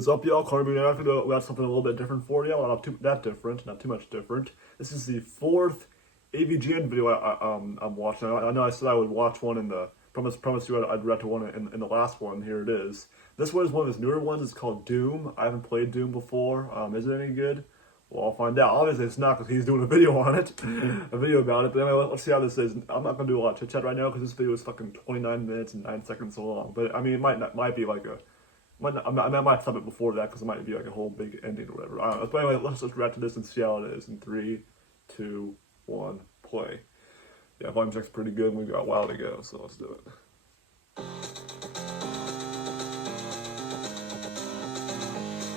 is up, y'all? Carter back. We got something a little bit different for you. Well, not too much different. This is the fourth AVGN video I'm watching. I know I said I would watch one in the promise you I'd react to one in the last one. Here it is. This one is one of his newer ones. It's called Doom. I haven't played Doom before. Is it any good? Well, I'll find out. Obviously, it's not because he's doing a video on it, a video about it. But anyway, let's see how this is. I'm not gonna do a lot of chit chat right now because this video is fucking 29 minutes and 9 seconds long. But I mean, it might be like a. I might stop it before that because it might be like a whole big ending or whatever. I don't know. But anyway, let's just react to this and see how it is. In 3, 2, 1, play. Yeah, volume check's pretty good. We've got a while to go, so let's do it.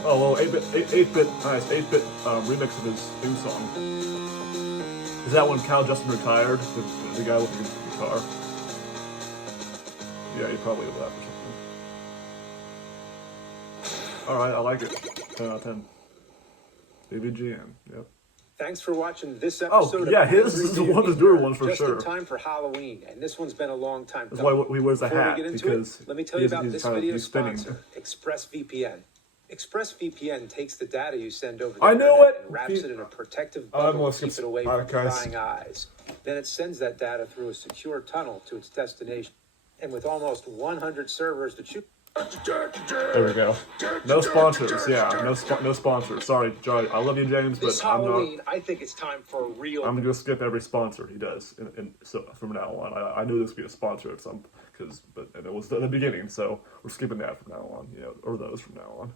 Oh, well, 8-bit, nice, 8-bit remix of his theme song. Is that when Cal Justin retired? The guy with the guitar? Yeah, he probably left or something. Alright, I like it. 10 out of 10. AVGN, yep. Thanks for watching this episode. Oh, yeah, his is one of the newer ones for sure. Just in time for Halloween, and this one's been a long time coming. coming. That's why he wears a hat, because let me tell you about this video's sponsor, ExpressVPN. ExpressVPN takes the data you send over the internet and wraps it in a protective bubble to keep it away from prying eyes. Then it sends that data through a secure tunnel to its destination. And with almost 100 servers to choose. There we go. No sponsors, yeah. No sponsors. Sorry, Johnny. I love you, James, but this Halloween, I think it's time for a real. I'm gonna skip every sponsor he does, so from now on. I knew this would be a sponsor at some, and it was the beginning, so we're skipping that from now on, or those from now on.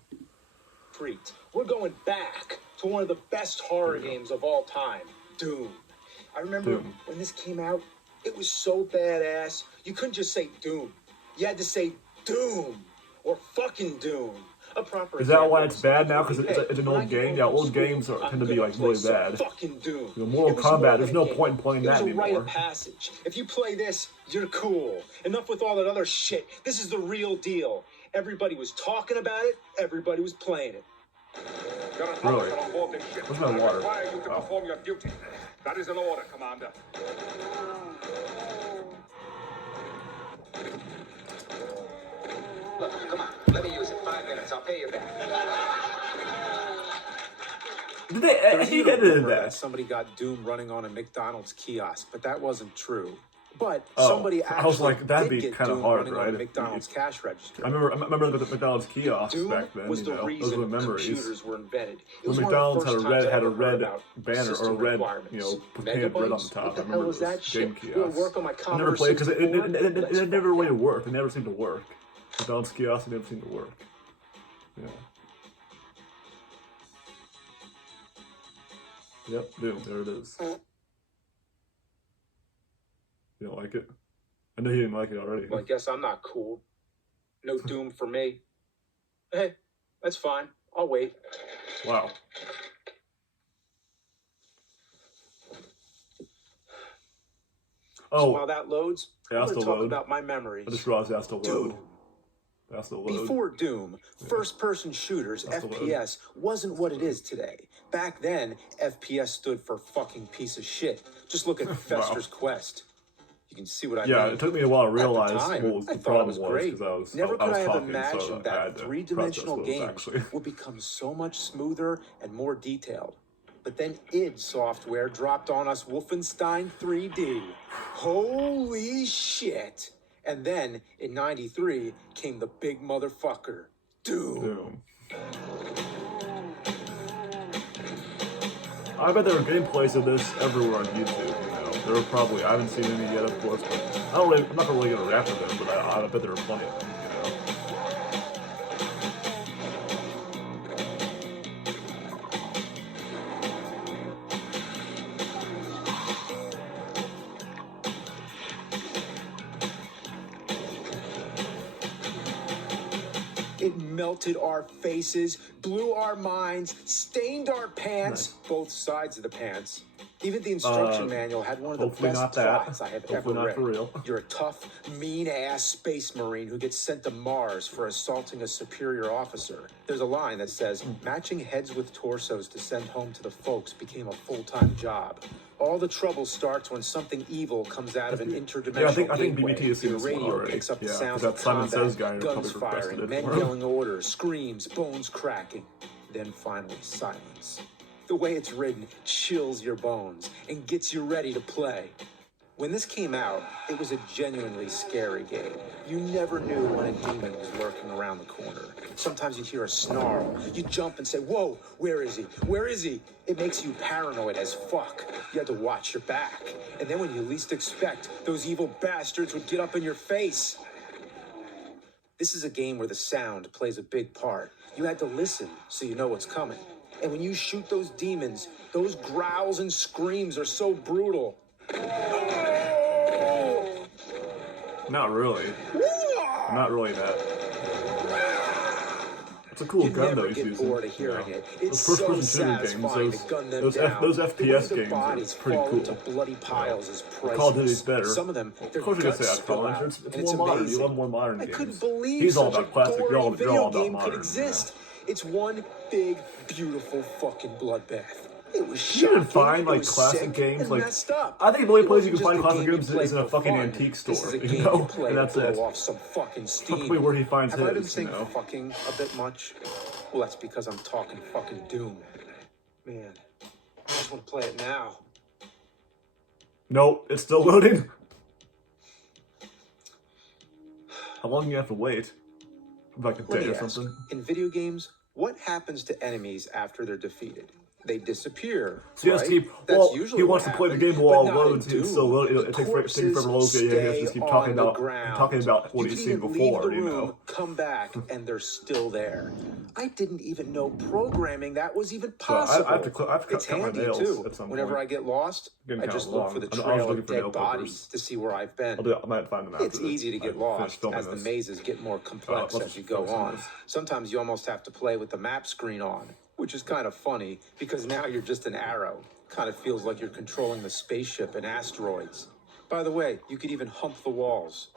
Treat. We're going back to one of the best horror games of all time, Doom. I remember when this came out, it was so badass. You couldn't just say Doom. You had to say Doom or fucking Doom. A proper. Is that why it's bad now? Because it's an old game. Yeah, old games tend to be like really bad. Fucking Doom. Mortal Kombat. There's no point in playing that anymore. It was a rite of passage. If you play this, you're cool. Enough with all that other shit. This is the real deal. Everybody was talking about it. Everybody was playing it. Really? Where's my water? Oh. That is an order, Commander. Look, come on. Let me use it. 5 minutes. I'll pay you back. Did they? He edited that. Somebody got Doom running on a McDonald's kiosk, but that wasn't true. But somebody actually I was like, that'd be kind of hard, right? McDonald's cash register. I remember the McDonald's kiosks back then. Was the reason those were memories. Computers were invented. When McDonald's had a red banner or a red, painted red on the top. I remember those game kiosks. I never played because it never really worked. It never seemed to work. McDonald's kiosks never seemed to work. Yeah. Yep, Doom. There it is. You don't like it? I know you didn't like it already. Well, I guess I'm not cool. No Doom for me. Hey, that's fine. I'll wait. Wow. So while that loads, I'm going to talk about my memories. I just realized that's to load. That's the load. Before Doom, first-person shooters, FPS, wasn't what it is today. Back then, FPS stood for fucking piece of shit. Just look at Fester's Quest. You can see what I mean. Yeah, it took me a while to realize what was the problem because I was Never could I have talking, imagined that three-dimensional games actually would become so much smoother and more detailed. But then id Software dropped on us Wolfenstein 3D. Holy shit! And then, in '93, came the big motherfucker, Doom. I bet there are gameplays of this everywhere on YouTube, There are probably, I haven't seen any yet, of course, but I'm not really going to rap with them, but I bet there are plenty of them, It melted our faces, blew our minds, stained our pants, both sides of the pants. Even the instruction manual had one of the best plots I have ever read. For real. You're a tough, mean-ass space marine who gets sent to Mars for assaulting a superior officer. There's a line that says, matching heads with torsos to send home to the folks became a full-time job. All the trouble starts when something evil comes out of an interdimensional I think BBT has seen the this radio already. picks up the sounds that of Simon combat, Says guy guns firing, men yelling orders, screams, bones cracking. Then finally, silence. The way it's written chills your bones and gets you ready to play. When this came out, it was a genuinely scary game. You never knew when a demon was lurking around the corner. Sometimes you'd hear a snarl. You'd jump and say, whoa, where is he? Where is he? It makes you paranoid as fuck. You had to watch your back. And then when you least expect, those evil bastards would get up in your face. This is a game where the sound plays a big part. You had to listen so you know what's coming. And when you shoot those demons, those growls and screams are so brutal. Not really. Not really that. It's a cool gun though. He's using. Bored of hearing it. It's those so first-person shooter games, those FPS games are pretty cool. Into bloody piles is priceless. Call of Duty's better. Some of them, of course, you can say that, Colin. It's more modern. You love more modern games. I couldn't believe he's all such about classic. You're all video about game modern. could exist. It's one big, beautiful fucking bloodbath. It was you can find like classic games like I think the only place you can find classic games is in a fucking antique store, you know, and that's it. Probably where he finds his. Have I been saying fucking a bit much? Well, that's because I'm talking fucking Doom. Man, I just want to play it now. Nope, it's still loading. How long do you have to wait? Like a day or something? In video games, what happens to enemies after they're defeated? They disappear. So yes, right? he wants to play the game while it loads. It's still loading. It takes forever to load. He has to just keep talking about what he's seen before. You know, come back and they're still there. I didn't even know programming that was even possible. I have to cut my nails too. At some Whenever point. I get lost, I just look for the trail of dead bodies to see where I've been. I might find them after It's easy to get lost as the mazes get more complex as you go on. Sometimes you almost have to play with the map screen on. Which is kind of funny, because now you're just an arrow. Kind of feels like you're controlling the spaceship in asteroids. By the way, you could even hump the walls.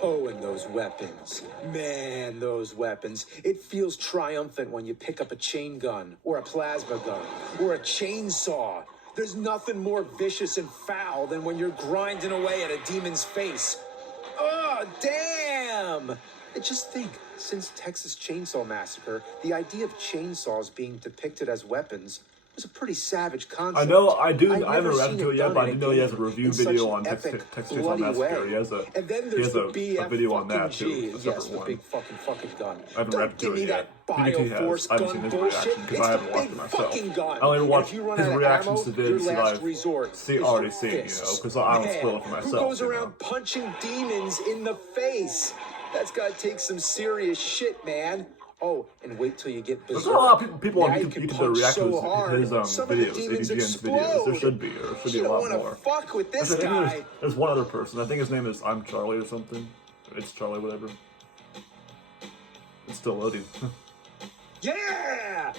Oh, and those weapons. Man, those weapons. It feels triumphant when you pick up a chain gun, or a plasma gun, or a chainsaw. There's nothing more vicious and foul than when you're grinding away at a demon's face. Oh, damn! Just think, since Texas Chainsaw Massacre, the idea of chainsaws being depicted as weapons was a pretty savage concept. I know, I haven't read to it yet, but I do know he has a review video on Texas Chainsaw Massacre. He has a video on that too. Yes, the big fucking gun. I haven't read to it yet. BBT has. I haven't seen his reaction because I haven't watched it myself. I only watched his reactions to vids that I've already seen, you know, because I don't spoil it for myself. Who goes around punching demons in the face? That's gotta take some serious shit, man. Oh, and wait till you get berserk. There's a lot of people on YouTube that react to his videos, AVGN's videos. There should be a lot more. Fuck with this guy. There's one other person. I think his name is I'm Charlie or something. It's Charlie, whatever. It's still loading. Yeah!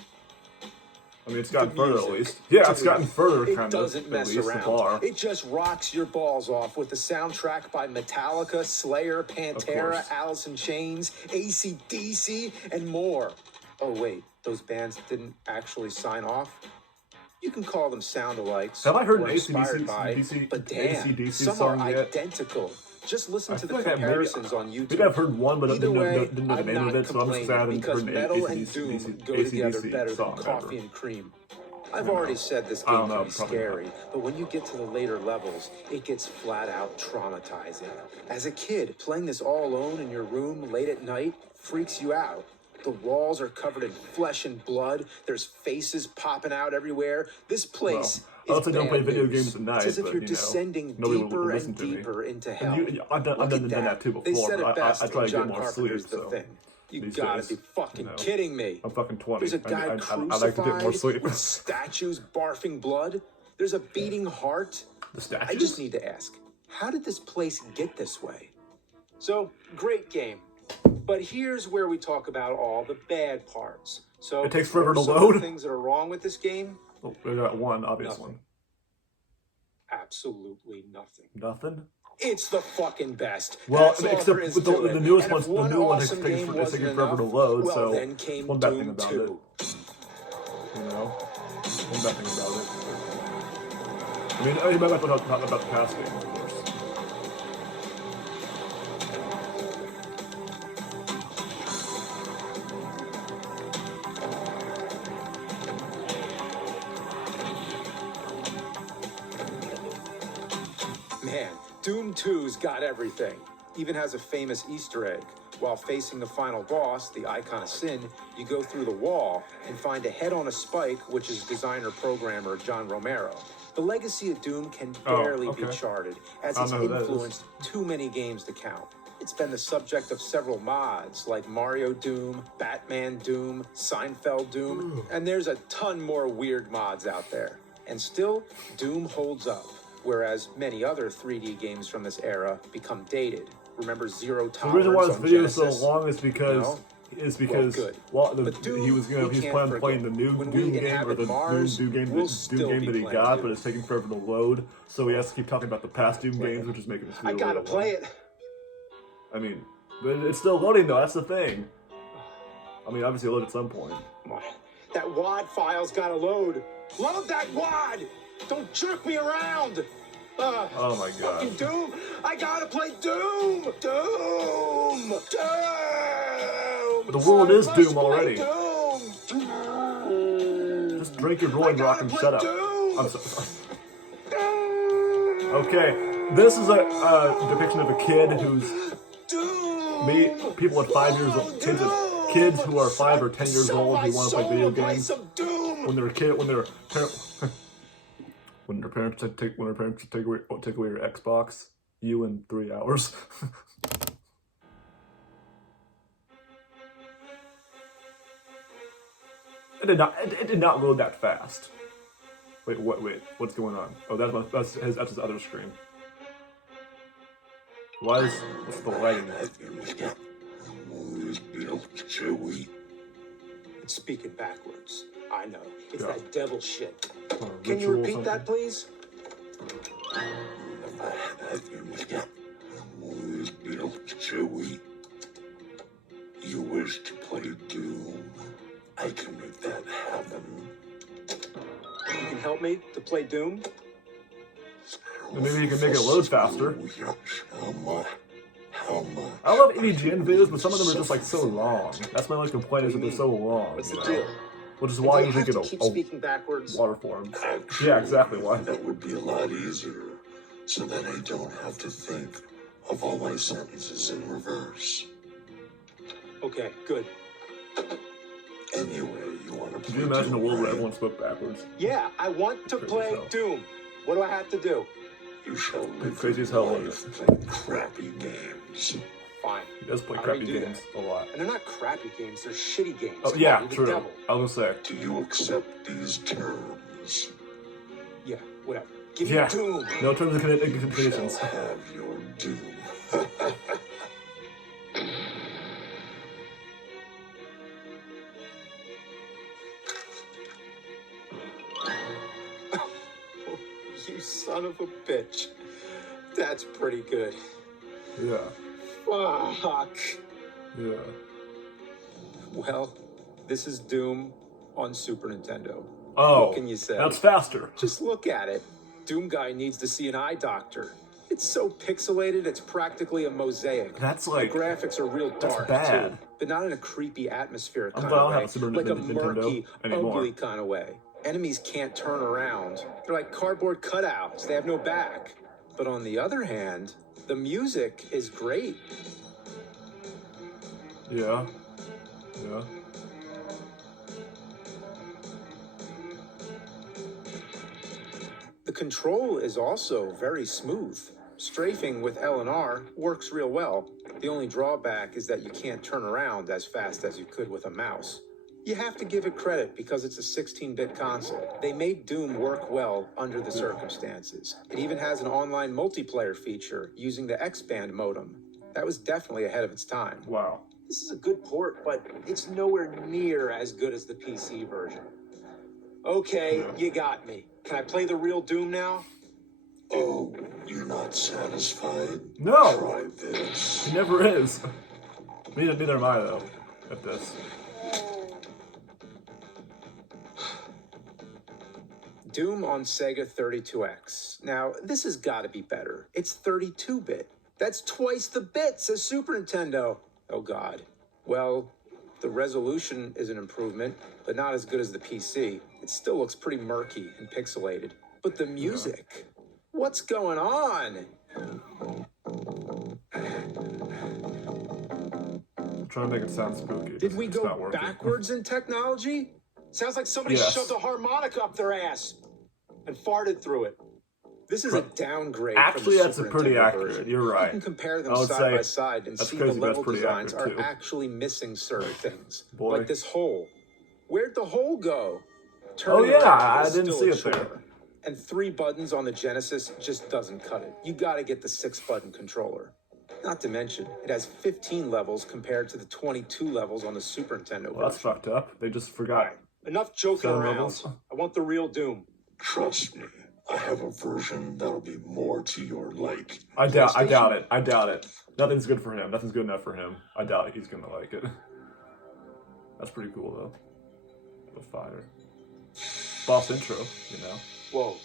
I mean, it's gotten further at least. Yeah, it's gotten further, kind of, at least, the bar. It just rocks your balls off with the soundtrack by Metallica, Slayer, Pantera, Alice in Chains, AC/DC, and more. Oh, wait, those bands didn't actually sign off? You can call them sound-alikes. Have I heard an AC/DC but damn, some are identical. Just listen to the comparisons on YouTube. Maybe I've heard one, but I didn't know the name of it, so I'm just sad I haven't heard an AC/DC go together better than coffee and cream. I've already said this game can be scary, but when you get to the later levels, it gets flat out traumatizing. As a kid, playing this all alone in your room late at night freaks you out. The walls are covered in flesh and blood. There's faces popping out everywhere. This place I don't play video games at night, it's as if you're but, descending deeper and deeper into hell. I've done that too before. They said it best I try to John get more sleep, the so. Thing. You gotta be fucking kidding me. I'm fucking 20. There's a guy crucified I like to get more sleep. with statues barfing blood. There's a beating heart. The statues? I just need to ask, how did this place get this way? So, great game. But here's where we talk about all the bad parts. So it takes forever to some load. Things that are wrong with this game? Oh, we got one obvious Nothing. one. Absolutely nothing. Nothing. It's the fucking best. Well, That's all except there is with to the it. newest And ones, if the one new one awesome takes game taking wasn't forever to enough, load. well, So then came one bad thing Doom about 2. it. You know, one bad thing about it. I mean, you might not about the past game, of course. Man, Doom 2's got everything. Even has a famous Easter egg. While facing the final boss, the Icon of Sin, you go through the wall and find a head on a spike, which is designer-programmer John Romero. The legacy of Doom can barely be charted, as it's influenced too many games to count. It's been the subject of several mods, like Mario Doom, Batman Doom, Seinfeld Doom, and there's a ton more weird mods out there. And still, Doom holds up, whereas many other 3D games from this era become dated. Remember Zero Tolerance? The reason why this video is so Genesis? long is because No? he was playing the new Doom game or the new Doom game that he got, but it's taking forever to load. So he has to keep talking about the past Doom games, which is making this video. I gotta play it. I mean, but it's still loading though. That's the thing. I mean, obviously it'll load at some point. That WAD file's gotta load. Load that WAD! Don't jerk me around! Oh my god. Fucking Doom! I gotta play Doom! Doom! Doom! The world is I must Doom already. Doom! Just drink your Rolling Rock and shut up. Doom! I'm sorry. Okay, this is a depiction of a kid who's Doom! people at 5 years old, kids who are 5 or 10 years old who want to play video games when they're a kid, when their parents take away your Xbox, you in 3 hours. It did not load that fast. Wait, what's going on? Oh, that's his other screen. What's the lighting? It's speaking backwards. I know. It's Yeah. that devil shit. Or Can you ritual or repeat that, please? You wish to play Doom? I can make that happen. You can help me to play Doom? And maybe you can make it load faster. I love EVGN videos, but some of them are just like so long. That's my only complaint is that they're so long. What's the you know? deal? Which is why I usually have get to keep a speaking backwards. water form. Actually, Yeah, exactly why. That would be a lot easier, so that I don't have to think of all my sentences in reverse. Okay, good. Anyway, you want to play Could you imagine a Doom, world where right? everyone spoke backwards? Yeah, I want to play hell. Doom. What do I have to do? You shall live Crazy your as hell, life playing crappy games. Fine. He does play How crappy do we do games a lot. And they're not crappy games, they're shitty games. Oh Come yeah, on, you're the true. devil. I was gonna say. Do you accept these terms? Yeah, whatever. Give Yeah. me Doom. No terms and You conditions. shall have your doom. You son of a bitch. That's pretty good. Yeah. Fuck. Yeah. Well, this is Doom on Super Nintendo. Oh, What can you say? that's faster. Just look at it. Doom guy needs to see an eye doctor. It's so pixelated, it's practically a mosaic. That's like The graphics are real dark, bad. too, but not in a creepy atmospheric I'm kind glad I of don't have way, a Super like a Nintendo murky, anymore. ugly kind of way. Enemies can't turn around. They're like cardboard cutouts. They have no back. But on the other hand, the music is great. Yeah. Yeah. The control is also very smooth. Strafing with L and R works real well. The only drawback is that you can't turn around as fast as you could with a mouse. You have to give it credit because it's a 16-bit console. They made Doom work well under the circumstances. It even has an online multiplayer feature using the X-Band modem. That was definitely ahead of its time. Wow. This is a good port, but it's nowhere near as good as the PC version. Okay, you got me. Can I play the real Doom now? Oh, you're not satisfied? No! Try this. He never is. Neither am I, though, at this. Doom on Sega 32X. Now, this has got to be better. It's 32-bit. That's twice the bits as Super Nintendo. Oh, God. Well, the resolution is an improvement, but not as good as the PC. It still looks pretty murky and pixelated. But the music... What's going on? I'm trying to make it sound spooky. Did we go backwards in technology? Sounds like somebody shoved a harmonica up their ass and farted through it. This is a downgrade. Actually, from the that's Super pretty Nintendo accurate. version. You're right. You can compare them side by side and see the level designs are too. actually missing certain things. Boy. Like this hole. Where'd the hole go? Oh yeah, I didn't see it there. And 3 buttons on the Genesis just doesn't cut it. You gotta get the 6-button controller. Not to mention, it has 15 levels compared to the 22 levels on the Super Nintendo. Well, that's fucked up. They just forgot. Right. Enough joking around. Levels. I want the real Doom. Trust me, I have a version that'll be more to your like. I doubt it. Nothing's good for him. Nothing's good enough for him. I doubt he's gonna like it. That's pretty cool though. The fire. Boss intro, you know. Whoa,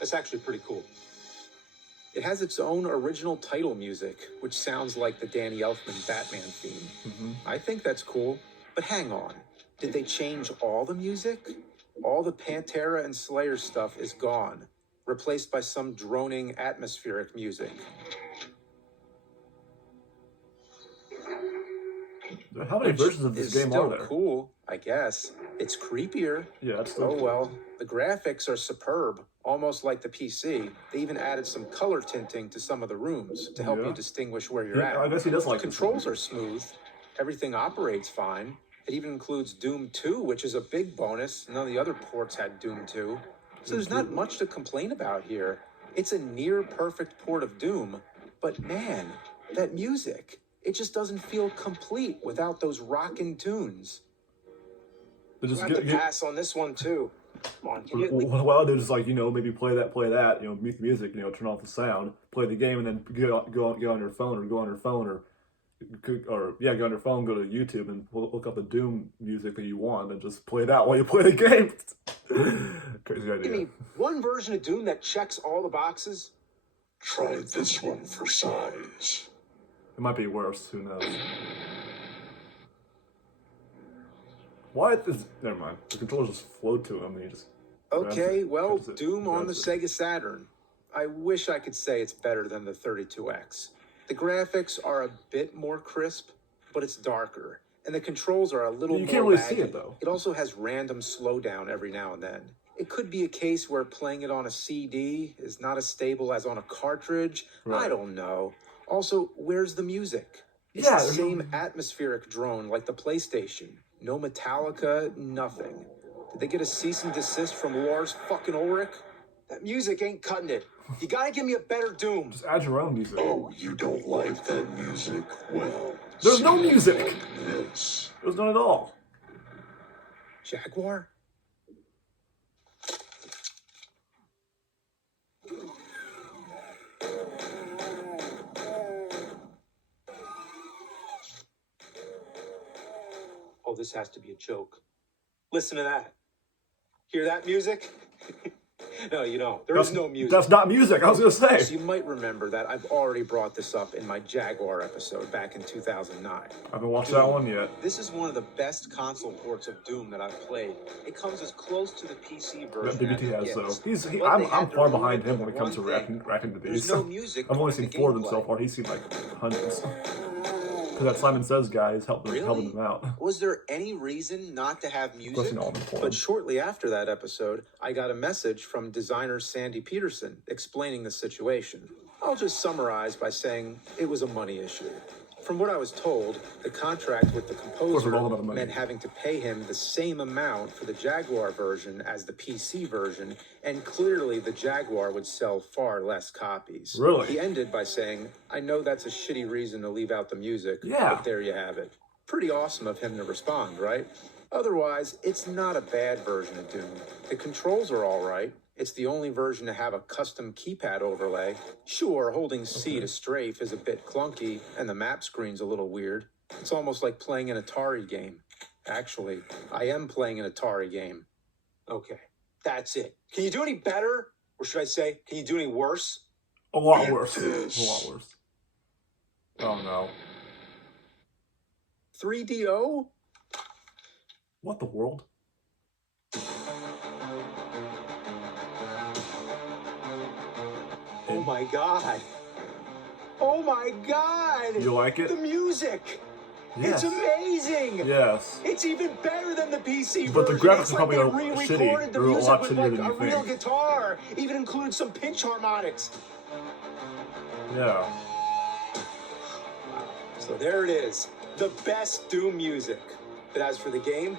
that's actually pretty cool. It has its own original title music, which sounds like the Danny Elfman Batman theme. Mm-hmm. I think that's cool, but hang on. Did they change all the music? All the Pantera and Slayer stuff is gone, replaced by some droning atmospheric music. How many versions of this game are there? Cool, I guess. It's creepier. Yeah, that's still Oh cool. well, the graphics are superb, almost like the PC. They even added some color tinting to some of the rooms to help you distinguish where you're at. I guess he does like the controls are smooth. Everything operates fine. It even includes Doom 2, which is a big bonus. None of the other ports had Doom 2. So there's not much to complain about here. It's a near perfect port of Doom. But man, that music, it just doesn't feel complete without those rockin' tunes. Just I have to pass on this one too. Come on, well, they're just like, you know, maybe play that, you know, mute the music, you know, turn off the sound, play the game, and then go on your phone, or go on your phone, go to YouTube and look up the Doom music that you want, and just play that while you play the game. Crazy idea. Give me one version of Doom that checks all the boxes. Try this one for size. It might be worse. Who knows? Why is... Never mind. The controllers just float to him and he just... Okay, well, Doom on the Sega Saturn. I wish I could say it's better than the 32X. The graphics are a bit more crisp, but it's darker. And the controls are a little more You can't really laggy. see it, though. It also has random slowdown every now and then. It could be a case where playing it on a CD is not as stable as on a cartridge. Right. I don't know. Also, where's the music? It's Yeah, the same atmospheric drone like the PlayStation. No Metallica, nothing. Did they get a cease and desist from Lars fucking Ulrich? That music ain't cutting it. You gotta give me a better Doom. Just add your own music. Oh, you don't like that music? Well, There's no music! This. There's none at all. Jaguar? Oh, this has to be a joke. Listen to that. Hear that music? No, you don't. There is no music. That's not music, I was gonna say. So you might remember that I've already brought this up in my Jaguar episode back in 2009. I haven't watched that one yet. This is one of the best console ports of Doom that I've played. It comes as close to the PC version That BBT as it has, gets. though. But I'm they had to far remove behind it him for when it comes to one thing. reacting to these. There's no music. I've only during seen the 4 of them so gameplay. far. He's seen like hundreds. Because that Simon Says guy is helping them out. Was there any reason not to have music? Question all before. But shortly after that episode, I got a message from designer Sandy Peterson explaining the situation. I'll just summarize by saying it was a money issue. From what I was told, the contract with the composer meant having to pay him the same amount for the Jaguar version as the PC version, and clearly the Jaguar would sell far less copies. Really? He ended by saying, "I know that's a shitty reason to leave out the music, Yeah. but there you have it." Pretty awesome of him to respond, right? Otherwise, it's not a bad version of Doom. The controls are all right. It's the only version to have a custom keypad overlay. Sure, holding C to strafe is a bit clunky, and the map screen's a little weird. It's almost like playing an Atari game. Actually, I am playing an Atari game. Okay, that's it. Can you do any better? Or should I say, can you do any worse? A lot worse. A lot worse. Oh no. 3DO? What the world? Oh my god. Oh my god. You like it? The music. Yes. It's amazing. Yes. It's even better than the PC version. But the graphics it's are probably like they re-recorded shitty. the They're a music lot with shittier like than a you real think. guitar. Even includes some pinch harmonics. Yeah. So there it is. The best Doom music. But as for the game,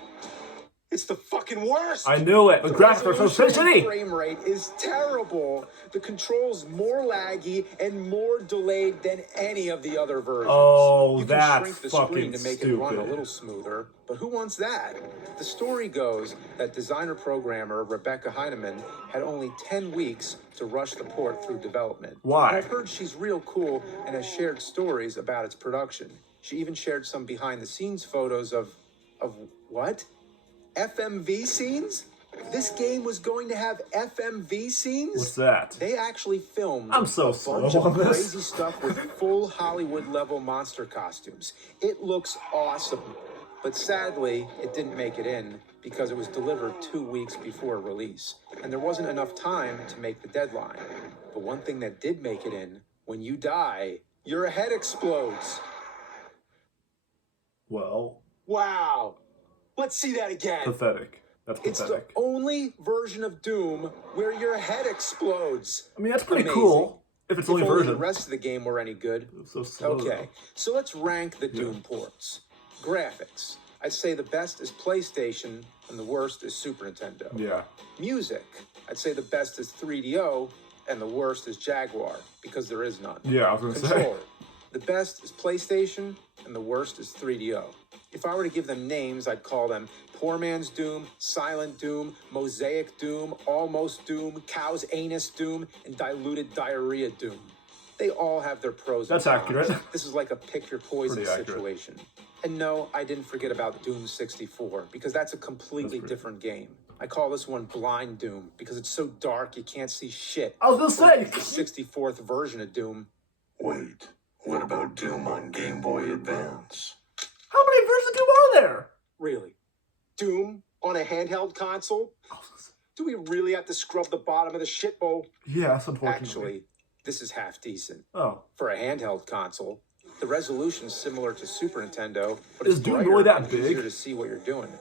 it's the fucking worst. I knew it. The graphics are so resolution and shitty. frame rate is terrible. The controls more laggy and more delayed than any of the other versions. Oh, you can that's shrink the fucking screen to make it run a stupid. little smoother, but who wants that? The story goes that designer-programmer Rebecca Heinemann had only 10 weeks to rush the port through development. Why? And I've heard she's real cool and has shared stories about its production. She even shared some behind-the-scenes photos of what? FMV scenes? This game was going to have FMV scenes? What's that? They actually filmed I'm so a slow bunch on of this. crazy stuff with full Hollywood-level monster costumes. It looks awesome. But sadly, it didn't make it in because it was delivered 2 weeks before release, and there wasn't enough time to make the deadline. But one thing that did make it in, when you die, your head explodes. Well, Wow. Let's see that again. pathetic. That's It's the pathetic. only version of Doom where your head explodes. I mean, that's pretty Amazing. cool. If it's If only only version. the rest of the game were any good. It's so slow. Okay, so let's rank the Doom ports. Graphics. I'd say the best is PlayStation and the worst is Super Nintendo. Yeah. Music. I'd say the best is 3DO and the worst is Jaguar because there is none. Yeah, I was gonna say. Controller. The best is PlayStation and the worst is 3DO. If I were to give them names, I'd call them Poor Man's Doom, Silent Doom, Mosaic Doom, Almost Doom, Cow's Anus Doom, and Diluted Diarrhea Doom. They all have their pros and That's cons. accurate. This is like a pick your poison Pretty accurate. situation. And no, I didn't forget about Doom 64 because that's a completely That's pretty- different game. I call this one Blind Doom because it's so dark you can't see shit. I was gonna say. The 64th version of Doom. Wait, what about Doom on Game Boy Advance? How many versions are there? Really? Doom on a handheld console? Do we really have to scrub the bottom of the shit bowl? Yes, unfortunately. Actually, this is half decent. Oh. For a handheld console, the resolution's similar to Super Nintendo, but Is it's Doom brighter really that and big? easier to see what you're doing.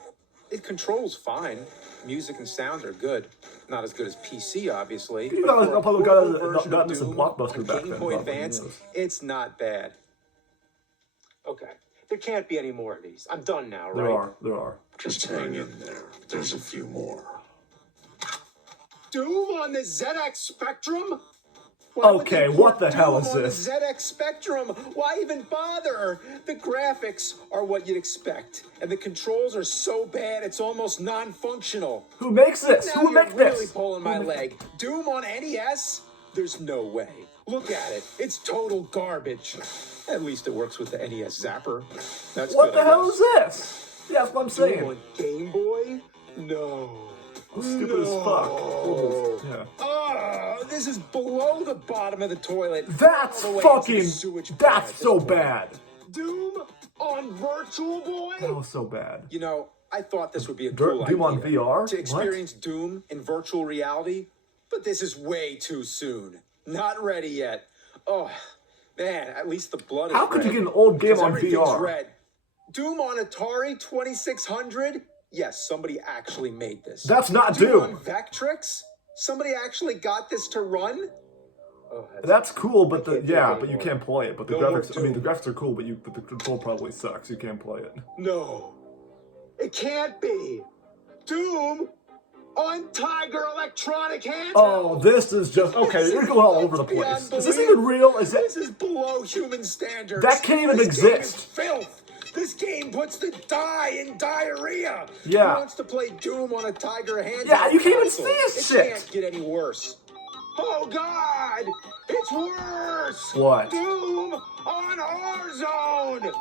It controls fine. Music and sound are good. Not as good as PC, obviously. You but guys for a probably portable got version of gotten this in Doom Blockbuster on back Game then, Boy probably, Advance, yes. it's not bad. Okay, there can't be any more of these. I'm done now, right? There are. Just hang in there. There's a few more. Doom on the ZX Spectrum? Why would Okay, they what port the hell Doom is on this? The ZX Spectrum. Why even bother? The graphics are what you'd expect, and the controls are so bad it's almost non-functional. Who makes this? Now Who you're makes really this? pulling my leg. Doom on NES? There's no way. Look at it. It's total garbage. At least it works with the NES Zapper. That's What good, the I hell guess. is this? Yeah, that's what I'm Doom saying. on Game Boy? No. Stupid as fuck. Almost. Yeah. Oh, this is below the bottom of the toilet. That's all the way into the fucking. sewage pit That's at this so point. bad. Doom on Virtual Boy? That was so bad. You know, I thought this would be a cool Doom on idea. VR? To What? experience Doom in virtual reality, but this is way too soon. Not ready yet. Oh, man, at least the blood is How could you red. get an old game 'Cause on everything's VR? red. Doom on Atari 2600? Yes, somebody actually made this. That's not Doom on Doom. Vectrix? Somebody actually got this to run? Oh, That's cool, but but you can't play it. But the No more graphics, I mean, the Doom. graphics are cool, but the control probably sucks. You can't play it. No. It can't be. Doom on Tiger Electronic handheld. Oh, this is just okay. You're going all over the place. Is this even real? Is it? This is below human standards. That can't even This exist. Game is filth. This game puts the dye in diarrhea. Yeah. Who wants to play Doom on a Tiger handheld? Yeah, you can't even console? see this It shit. can't get any worse. Oh God! It's worse. What? Doom on Warzone.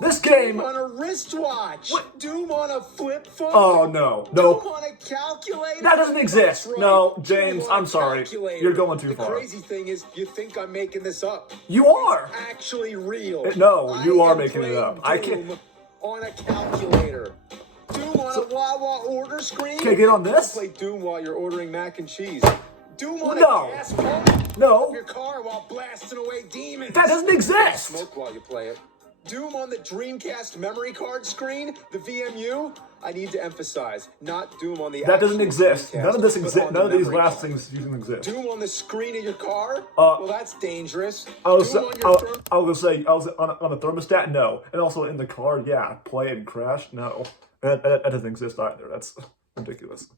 This game. On a wristwatch. What? Doom on a flip phone. Oh no, Doom no. on a calculator. That doesn't exist. That's right. No, James, Doom on I'm a sorry. calculator. You're going too The far. crazy thing is, you think I'm making this up. You are. Actually real. No, you I are am making it up. I playing can't. Doom on a calculator. Doom on a Wawa order screen. Can I get on this? Play Doom while you're ordering mac and cheese. Doom on No. a gas pump. No. Your car while blasting away demons. That doesn't exist. Smoke while you play it. Doom on the Dreamcast memory card screen, the VMU. I need to emphasize, not Doom on the. That doesn't actual exist. Dreamcast, None of this but exists. on None the of these memory last card. things even exist. Doom on the screen of your car? Uh, Well, that's dangerous. I was Doom on your I was gonna say I was on a thermostat. No, and also in the car. Yeah, play and crash. No, that doesn't exist either. That's ridiculous.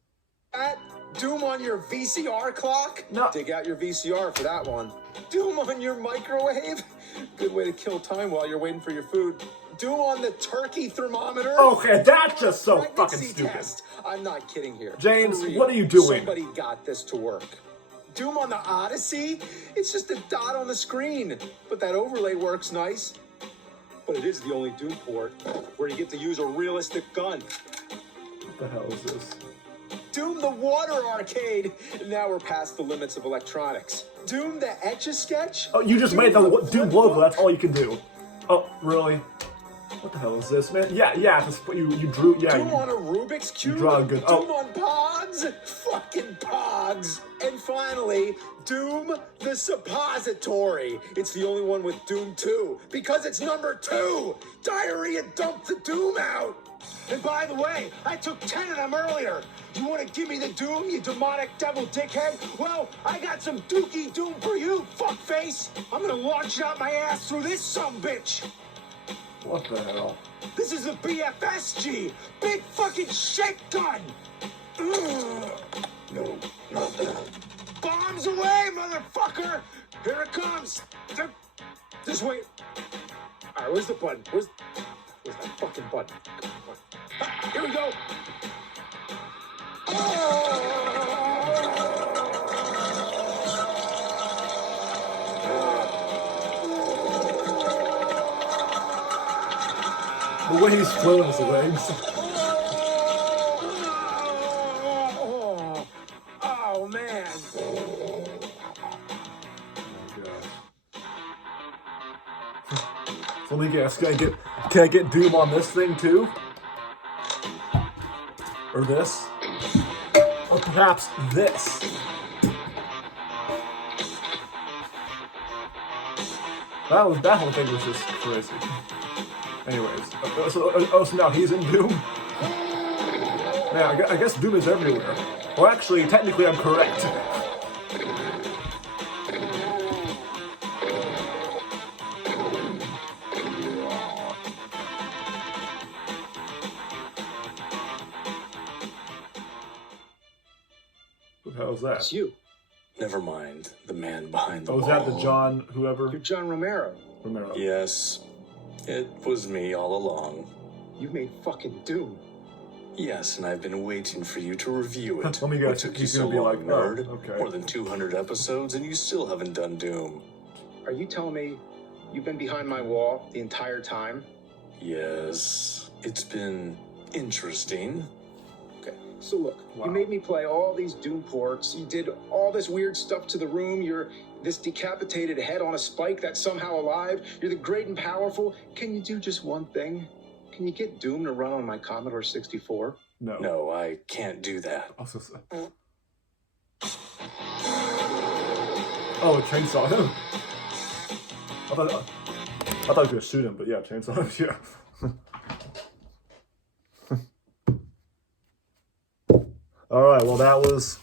Doom on your VCR clock? No. Dig out your VCR for that one. Doom on your microwave? Good way to kill time while you're waiting for your food. Doom on the turkey thermometer? Okay, that's just so Pregnancy fucking stupid. test. I'm not kidding here. James, For real. what are you doing? Somebody got this to work. Doom on the Odyssey? It's just a dot on the screen. But that overlay works nice. But it is the only Doom port where you get to use a realistic gun. What the hell is this? Doom the Water Arcade. Now we're past the limits of electronics. Doom the Etch-a-Sketch. Oh, you just made the Doom logo. That's all you can do. Oh, really? What the hell is this, man? Yeah, you drew. Yeah, Doom on a Rubik's Cube. draw a good. Doom Oh, on Pogs. Fucking Pogs. And finally, Doom the Suppository. It's the only one with Doom 2 because it's number 2. Diarrhea dumped the Doom out. And by the way, I took 10 of them earlier. You want to give me the Doom, you demonic devil dickhead? Well, I got some dookie Doom for you, fuckface. I'm gonna launch it out my ass through this sumbitch. what the hell? This is a BFSG, big fucking shit gun. Ugh. No, not that. Bombs away, motherfucker! Here it comes. Just wait. All right, where's the button? Where's that fucking button? Ah, here we go. The way he's flailing his legs. Oh man. So let me guess. Can I get Doom on this thing too? Or this? Or perhaps this? That whole thing was just crazy. Anyways, so now he's in Doom. Man, I guess Doom is everywhere. Well, actually, technically, I'm correct. What the hell is that? It's you. Never mind the man behind the Oh, is wall. that the John whoever? You're John Romero. Romero. Yes, it was me all along. You made fucking Doom. Yes, and I've been waiting for you to review it. Let me What guess, took you he's so gonna be long, like, oh, nerd? okay. More than 200 episodes, and you still haven't done Doom. Are you telling me you've been behind my wall the entire time? Yes, it's been interesting. Okay, so look, Wow. you made me play all these Doom ports. You did all this weird stuff to the room. You're this decapitated head on a spike that's somehow alive. You're the great and powerful. Can you do just one thing? Can you get Doom to run on my Commodore 64? No. No, I can't do that. I was just, oh, a chainsaw him. I thought I was gonna shoot him, but yeah, chainsaw him. Yeah. All right. Well, that was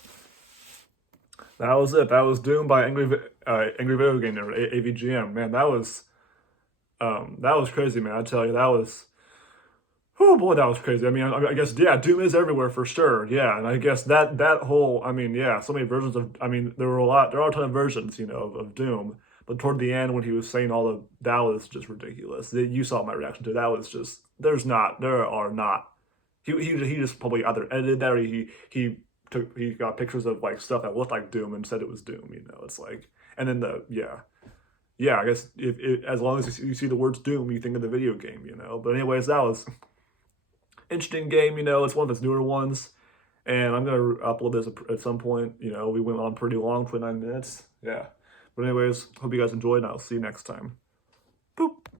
That was it. That was Doom by Angry Video Game Nerd, AVGM. Man, that was crazy, man. I tell you, that was. Oh boy, that was crazy. I mean, I guess Doom is everywhere for sure. Yeah, and I guess that whole, I mean, so many versions of. I mean, there are a ton of versions, of Doom. But toward the end, when he was saying that was just ridiculous. You saw my reaction to it. That was just. There are not. He just probably either edited that or he got pictures of like stuff that looked like Doom and said it was Doom. It's like, and then I guess if as long as you see the words Doom, you think of the video game. But anyways, that was. Interesting game, it's one of its newer ones, and I'm gonna upload this at some point. We went on pretty long, 29 minutes. Yeah, but anyways, hope you guys enjoyed, and I'll see you next time. Boop.